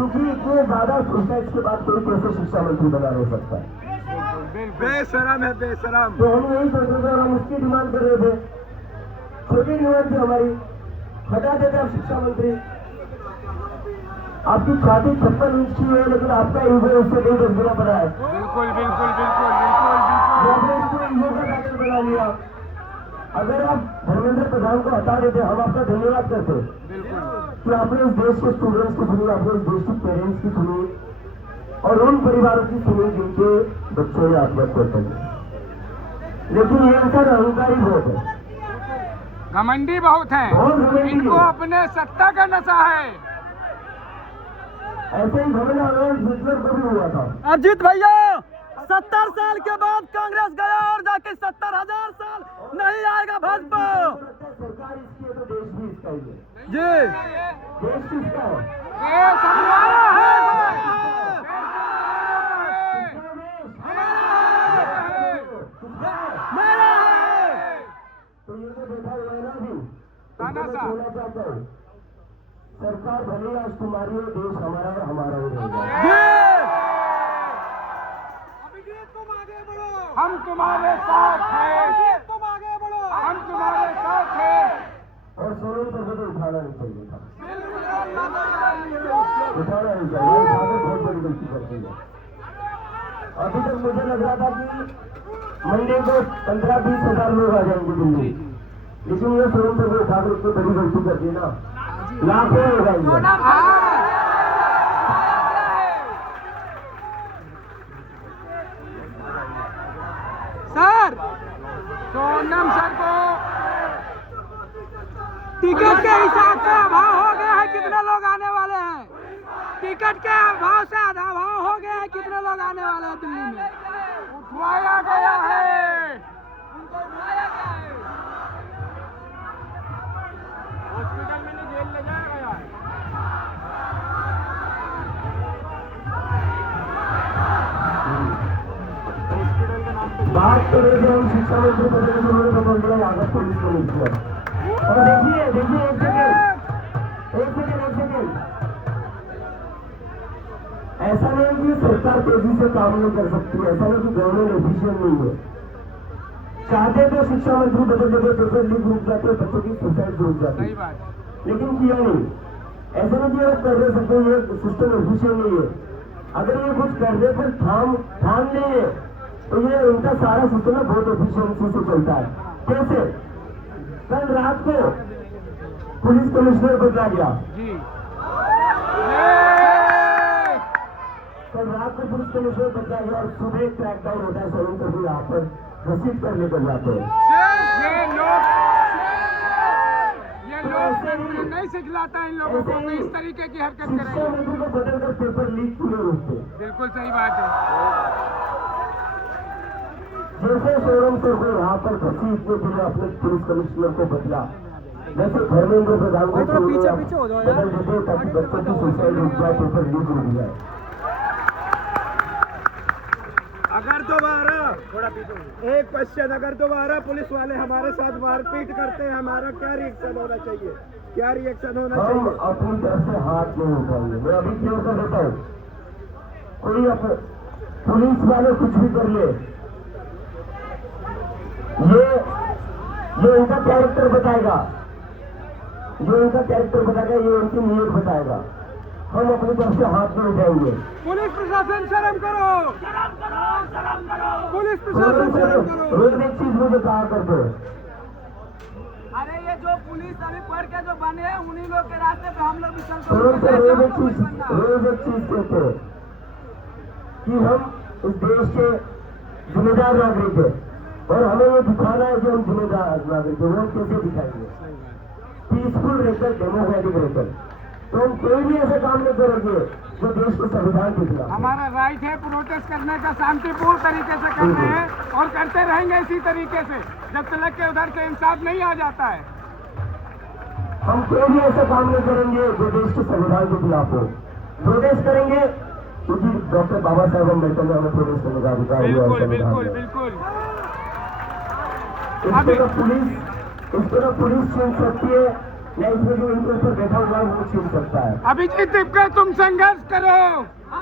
क्योंकि इतने ज्यादा सुसाइड के बाद कोई कैसे शिक्षा मंत्री बना नहीं सकता है। बेशरम है, बेशरम। तो हम यही सोच रहे थे और हम उसकी डिमांड कर रहे थे। छोटी डिमांड थी हमारी, हटा देते आप शिक्षा मंत्री। आपकी छाती 56 इंच की है, लेकिन आपका ईगो उससे कहीं 10 गुना बड़ा है। बिल्कुल बिल्कुल बिल्कुल बिल्कुल तो आपने इसको ईगो का टाइटल बना लिया। अगर आप धर्मेंद्र प्रधान को हटा देते, हम आपका धन्यवाद करते कि आपने इस देश के स्टूडेंट्स की सुनी, आपने इस देश के पेरेंट्स की सुनी और उन परिवारों की सुनी जिनके बच्चों ने आत्महत्या करी। लेकिन ये इनका अहंकारी बहुत है, घमंडी बहुत है, बहुत घमंडी इनको है। अपने सत्ता का नशा है। ऐसे ही घमंड हिटलर को भी हुआ था। अजीत भैया 70 साल के बाद कांग्रेस गया और जाके 70,000 साल नहीं आएगा भाजपा। सरकार इसकी है तो देश भी इसका ही है। जी देश किसका है? देश हमारा है। मेरा है। तो ये तो बैठा हुआ है ना अभी। ताना मैं सा। बोलना चाहता हूँ, सरकार भले आज तुम्हारी हो, देश हमारा और हमारा ही रहेगा। अभिजीत तुम आगे बढ़ो, हम तुम्हारे साथ हैं, तुम आगे बढ़ो। हम तुम्हारे साथ हैं। और सोनम पर तो उठाना नहीं चाहिए था, उठाना नहीं चाहिए। बहुत बड़ी गलती करती है। अभी तक मुझे लग रहा था कि मंडे को 15-20 हजार लोग आ जाएंगे दिल्ली, लेकिन ये सोनम पर उठाकर इतनी बड़ी गलती कर दी ना, लाखों हो जाएंगे। सर सोनम सर को टिकट के हिसाब से अभाव हो गया है, कितने लोग आने वाले हैं? टिकट के अभाव से अभाव हो गया है, कितने लोग आने वाले हैं दिल्ली में? उठवाया गया है। हॉस्पिटल में नहीं, जेल ले जाया गया है। हॉस्पिटल के नाम पे बात कर रहे थे हम शिक्षा मंत्री पद के, उन्होंने पकड़ लिया आगत पुलिस को नहीं किया। और देखिए देखिए एक सेकेंड, ऐसा नहीं कि सरकार तेजी से काम नहीं कर सकती, ऐसा नहीं कि गवर्नमेंट एफिशिएंट नहीं है। चाहते तो शिक्षा मंत्री बदल देते, पेपर लीक रुक जाते, बच्चों की सुसाइड रुक जाती, सही बात। लेकिन किया नहीं। ऐसा नहीं कि आप कर रहे सकते, ये सिस्टम एफिशिएंट नहीं है। अगर ये कुछ कर रहे फिर ठान नहीं है, तो ये उनका सारा सिस्टम बहुत एफिशिएंसी से चलता है। कैसे? कल रात को पुलिस कमिश्नर बदला गया, जी कल रात को पुलिस कमिश्नर बदला गया और सुबह क्रैकडाउन होता है। सोनम कभी यहाँ पर घसीट कर लेकर जाते हैं। ये लोग नहीं सिखलाता इन लोगों को कि इस तरीके की हरकत शिक्षा करेंगे। मंत्री को बदलकर पेपर लीक क्यों नहीं रोकते? बिल्कुल सही बात है। जैसे सोनम सर को यहाँ पर घसीटने के लिए अपने पुलिस कमिश्नर को बदला, वैसे धर्मेंद्र प्रधान को पीछे हो जाओ यार। बदल देते ताकि बच्चों की सुसाइड रुक जाए, पेपर लीक रुक जाए। अगर दोबारा एक क्वेश्चन, अगर दोबारा पुलिस वाले हमारे साथ मारपीट करते हैं, हमारा क्या रिएक्शन होना चाहिए? क्या रिएक्शन होना हम चाहिए? अपनी तरफ से हाथ नहीं उठाएंगे। मैं अभी क्यों कर देता हूँ, कोई पुलिस वाले कुछ भी कर ले, ये उनका कैरेक्टर बताएगा, ये उनकी नीयत बताएगा। हम अपनी तरफ से हाथ नहीं उठाएंगे। पुलिस प्रशासन शर्म करो, पुलिस प्रशासन शर्म करो। रोज एक चीज मुझे कहा करते हैं, अरे ये जो पुलिस अभी पढ़ के जो बने हैं, उन्हीं लोग के रास्ते पे हम लोग भी चलते रोज हैं। एक चीज कहते हैं कि हम इस देश के जिम्मेदार नागरिक हैं और हमें ये दिखाना है कि हम जिम्मेदार नागरिक हैं। वो हम कैसे दिखाएंगे? पीसफुल रहकर, डेमोक्रेटिक रहकर। तो हम कोई भी ऐसा काम नहीं करेंगे जो देश के संविधान के खिलाफ है। हमारा राइट है प्रोटेस्ट करने का, शांतिपूर्ण तरीके से कर रहे हैं और करते रहेंगे इसी तरीके से जब तक के उधर से इंसाफ नहीं आ जाता है। हम कोई भी ऐसा काम नहीं करेंगे जो देश के संविधान के खिलाफ हो। प्रोटेस्ट करेंगे क्योंकि डॉक्टर बाबा साहेब अम्बेडकर ने हमें प्रोटेस्ट करने का अधिकार दिया है बिल्कुल संविधान बिल्कुल में। बिल्कुल। इसको ना पुलिस छीन सकती है, या इसमें जो इनके ऊपर बैठा हुआ है वो छीन सकता है। अभिजीत दिपके तुम संघर्ष करो,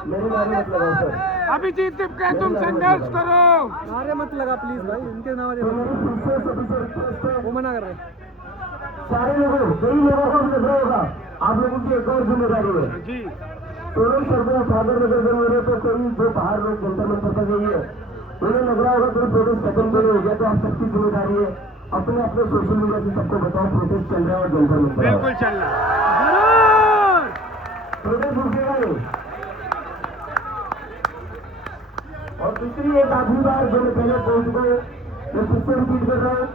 मेरे नारे मत लगाओ सर। अभिजीत दिपके तुम संघर्ष करो। नारे मत लगा प्लीज भाई, इनके नारे तो मेरी फिर से सभी से रिक्वेस्ट है, वो मना कर रहे हैं। सारे लोगों कई लोगों को भी लग रहा होगा आप लोगों की एक और जिम्मेदारी है जी सोनम सर सागर नगर में हो रहे तो कोई जो बाहर लोग जंतर मंतर पर गई है उन्हें लग रहा होगा कोई प्रोटेस्ट खत्म करे हो गया तो आप सबकी जिम्मेदारी है अपने अपने सोशल मीडिया से सबको बताओ प्रोटेस्ट चल रहा है और जंतर मंतर बिल्कुल चल रहा है। प्रोटेस्ट रुकेगा नहीं। और दूसरी एक आखिरी बार जो मैं पहले पहुंच गए मैं फिर से रिपीट कर रहा हूँ,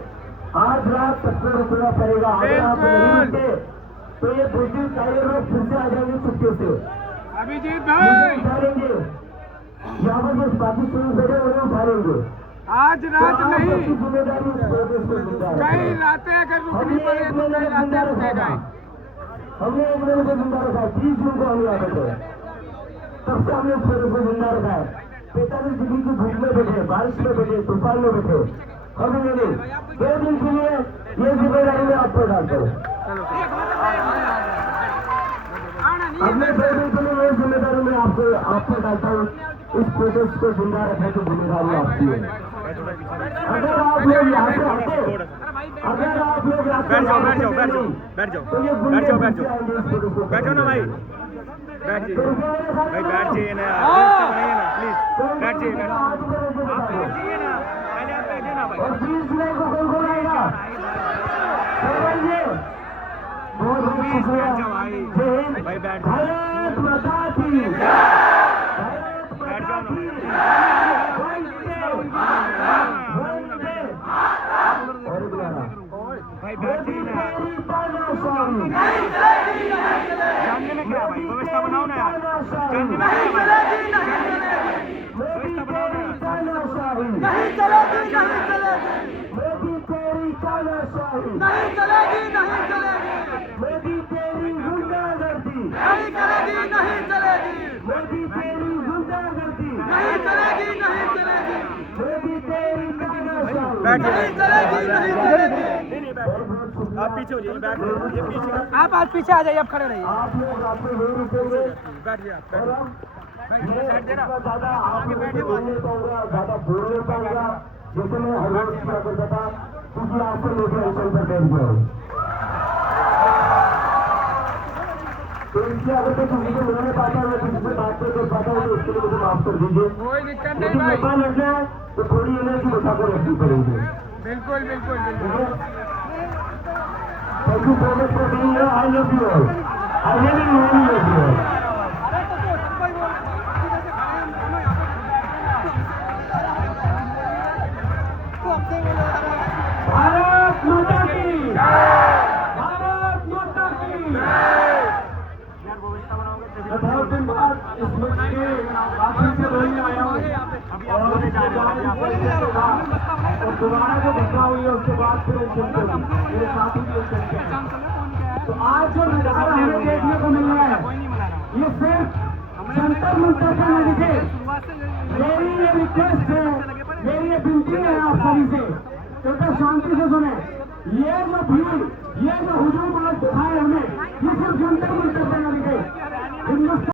आज रात सबको रुकना पड़ेगा। अगर आप नहीं रुके तो ये ब्रिटिश टाइगर लोग फिर से आ जाएंगे चुपके से, अभिजीत मुझे भाई उठाएंगे, यहाँ पर जो पाकिस्तान बैठे उन्हें उठाएंगे। आज रात तो आप नहीं, सबकी जिम्मेदारी इस प्रोटेस्ट को जिम्मेदार है। कई रातें अगर रुकनी हमने पड़े एक तो महीने कई का जिंदा रातें रखा रुकेगा था, ही। हमने एक महीने को जिंदा रखा है, 30 जून को हम यहाँ बैठे हैं, तब से हमने प्रोटेस्ट को जिंदा रखा है। 45 डिग्री की धूप में बैठे, बारिश में बैठे, तूफान में बैठे, हम नहीं 2 दिन के लिए ये जिम्मेदारी मैं आपको डालता हूँ। अपने 2 दिन के लिए ये जिम्मेदारी मैं आपको डालता हूँ। इस प्रोटेस्ट को जिंदा रखने की जिम्मेदारी आपकी है। अगर आप लोग यहाँ से हटे, अगर आप लोग यहाँ से बैठ जाओ तो ये गुंडे बैठ पीछे आएंगे इस प्रोटेस्ट को बैठो ना भाई, बैठ तो जाइए रुकेंगे सारे भाई, लोग। बैठ जाइए ना यार, नहीं है ना प्लीज, कौन बैठ जाइए कौन बैठ आज करेंगे बता दो। जाइए ना, पहले आप बैठिए ना भाई। और 30 जुलाई को कौन कौन आएगा समझिए। बहुत बहुत शुक्रिया। बैठ जाओ भाई। जय हिंद। भाई बैठ जाओ। भारत माता की भारत बैठ माता जाओ की वंदे वंदे। और बुलाना भाई बैठ मोदी जाइए ना, तेरी तानाशाही, जानने में क्या है भाई, व्यवस्था बनाओ ना यार, तानाशाही, जानने में क्या है भाई? मोदी तेरी तानाशाही, नहीं चलेगी, नहीं चलेगी, मोदी तेरी तानाशाही, नहीं चलेगी, नहीं चलेगी, मोदी तेरी गुंडागर्दी, नहीं चलेगी, नहीं चलेगी, मोदी तेरी गुंडागर्दी, नहीं चलेगी, नहीं चलेगी, मोदी तेरी तानाशाही। बैठ नहीं जाइए। चलेगी, नहीं चलेगी। नहीं बैठ, बहुत बहुत शुक्रिया। आप पीछे हो जाइए, बैठ जाइए, ये पीछे आप आज पीछे आ जाइए, अब खड़े रहिए। आप लोग आप में नहीं रुकेंगे बैठ जाइए आप, और बैठ अब जाइए। मैं बैठ देना। इतना ज्यादा आप लोगों से बोलने पाऊंगा, ज्यादा बोलने पाऊंगा जैसे मैं हर रोज किया करता था, क्योंकि आपसे लेकर अंचल पर बैठ गया हूँ। तो इसलिए अगर मैं किसी को मिल नहीं पाता, मैं किसी से बात नहीं कर पाता हूँ तो उसके लिए मुझे माफ कर दीजिए। कोई दिक्कत नहीं लेकिन भाई, मौका लग जाए तो थोड़ी एनर्जी बचा कर रखनी पड़ेगी। बिल्कुल बिल्कुल ठीक बिल्कुल। है? Thank you so much for being here. I love you all. I really, really love you all. Bharat माता की भारत माता की। 18 दिन बाद इस मुल्क के आखिर से वही आया हूँ और दोबारा जो घटना हुई है उसके बाद फिर मेरे साथी भी तो आज जो नजारा हमें देखने को मिल रहा है ये सिर्फ जंतर मंतर पर न दिखे। मेरी ये रिक्वेस्ट है, मेरी ये विनती है आप सभी से, कृपया शांति से सुने। ये जो भीड़, ये जो हुजूम आज दिखाए हमें, ये सिर्फ जंतर मंतर पर न दिखे। हिंदुस्तान